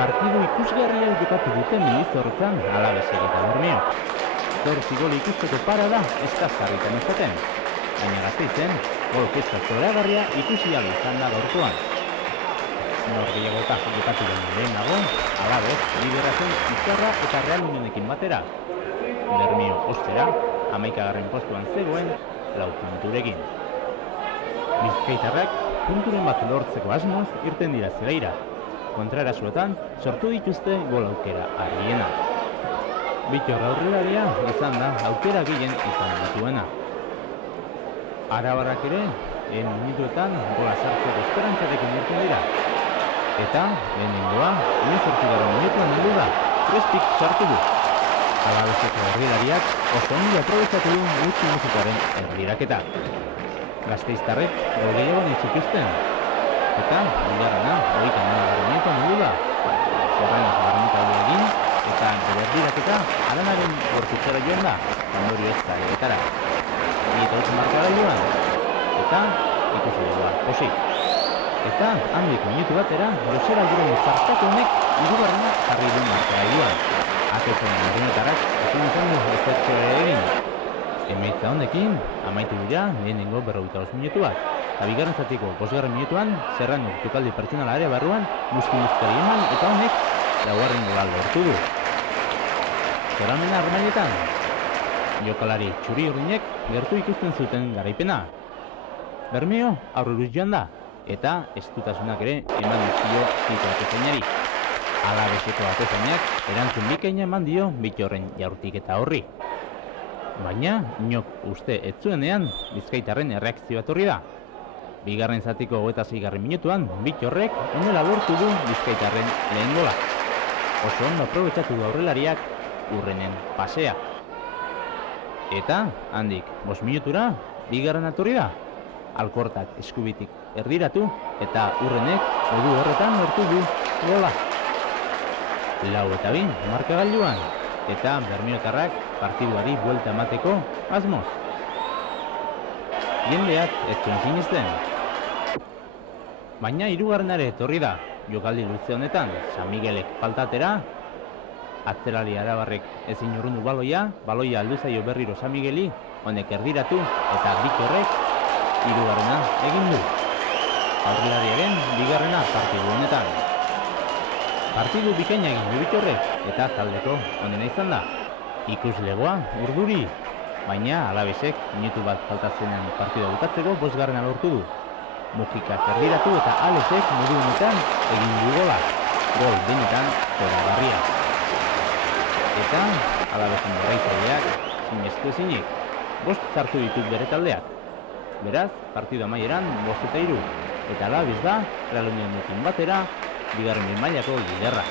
Partidu ikusgarria jokatu dute Mendizorrotzan Alabesek eta Bermeok. 8 gol ikusteko parada ez da zarritan izaten, baina Gasteizen gol kezka zoragarria ikusi ahal izan da gaurkoan. Norgehiagoka jokatu den lehenago, Alabes lideratzen Izarra eta Real Unionekin batera. Bermeo ostera, 11. postuan zegoen 4 punturekin. Bizkaitarrak punturen bat lortzeko asmoz irten dira zelaira. Kontrarasuetan sortu dituzte gol aukera argiena. Bittor aurrelaria izan da aukera gehien izan dituena. Arabarrak ere, minutuetan gola sartzeko esperantzarekin irten dira. Eta, lehenengoa, 18. minutuan heldu da, Crespik sartu du. Alabeseko aurrelariak oso ondo aprobetxatu du gutxi musikaren erdiraketa. Gasteiztarrek gol gehiago zituzten. Eta, bigarrena, 34. minutuan heldu da. Zorrenez barrenetadu egin, eta bere erdiraketa Aranaren gorputzera joan da, ondorioz zareetara. 28 markagailuan, eta ikusi dugu posik. Eta, handik minutu batera, Josera Alduren zartatu honek hirugarrena jarri du markagailuan. Atetzen lagunetarrak ezin izan du ezertxoa egin. Emaitza honekin, amaitu dira lehenengo 45 minutuak. Eta bigarren zatiko 5. minutuan, Serrano jokaldi pertsonala ere barruan, muskari eman eta honek laugarren gola lortu du. Zoramena armailetan, jokalari txuri urdinek gertu ikusten zuten garaipena. Bermeo aurreruz joan da, eta estutasunak ere eman dizkio Tito Atezeinari. Alabeseko Atezeinak erantzun bikaina eman dio Bittorren jaurtiketa horri. Baina, inok uste ez zuenean, Bizkaitarren erreakzio bat horri da. Bigarren zatiko 26. minutuan, Bittorrek onela lortu du Bizkaitarren lehen gola. Oso ondo aprobetxatu du aurrelariak Urrenen pasea. Eta, handik, 5 minutura, bigarren atorri da. Alkortak eskubitik erdiratu eta Urrenek modu horretan lortu du gola. 4-2 markagailuan, eta Bermeotarrak partiduari buelta emateko asmoz. Jendeak ez zuen sinisten. Baina hirugarrenare etorri da, jokaldi luze honetan, San Miguelek faltatera, atzerali arabarrek ezin urrundu baloia aldu zaio berriro San Migueli, honek erdiratu eta Bittorrek hirugarrena egin du. Aurrelariaren bigarrena partidu honetan. Partidu bikaina egin du Bittorrek eta taldeko onena izan da. Ikuslegoa urduri, baina Alabesek minutu bat faltazenean partida bukatzeko 5. lortu du. Mujikak erdiratu eta Alesek modu honetan egin du gola. Gol benetan zoragarria. Eta Alabesen jarraitzaileak sinestu ezinik. 5 sartu ditu bere taldeak. Beraz, partidu amaieran 5-3. Eta Alabes da, Real Unionekin batera, bigarren mailako liderra.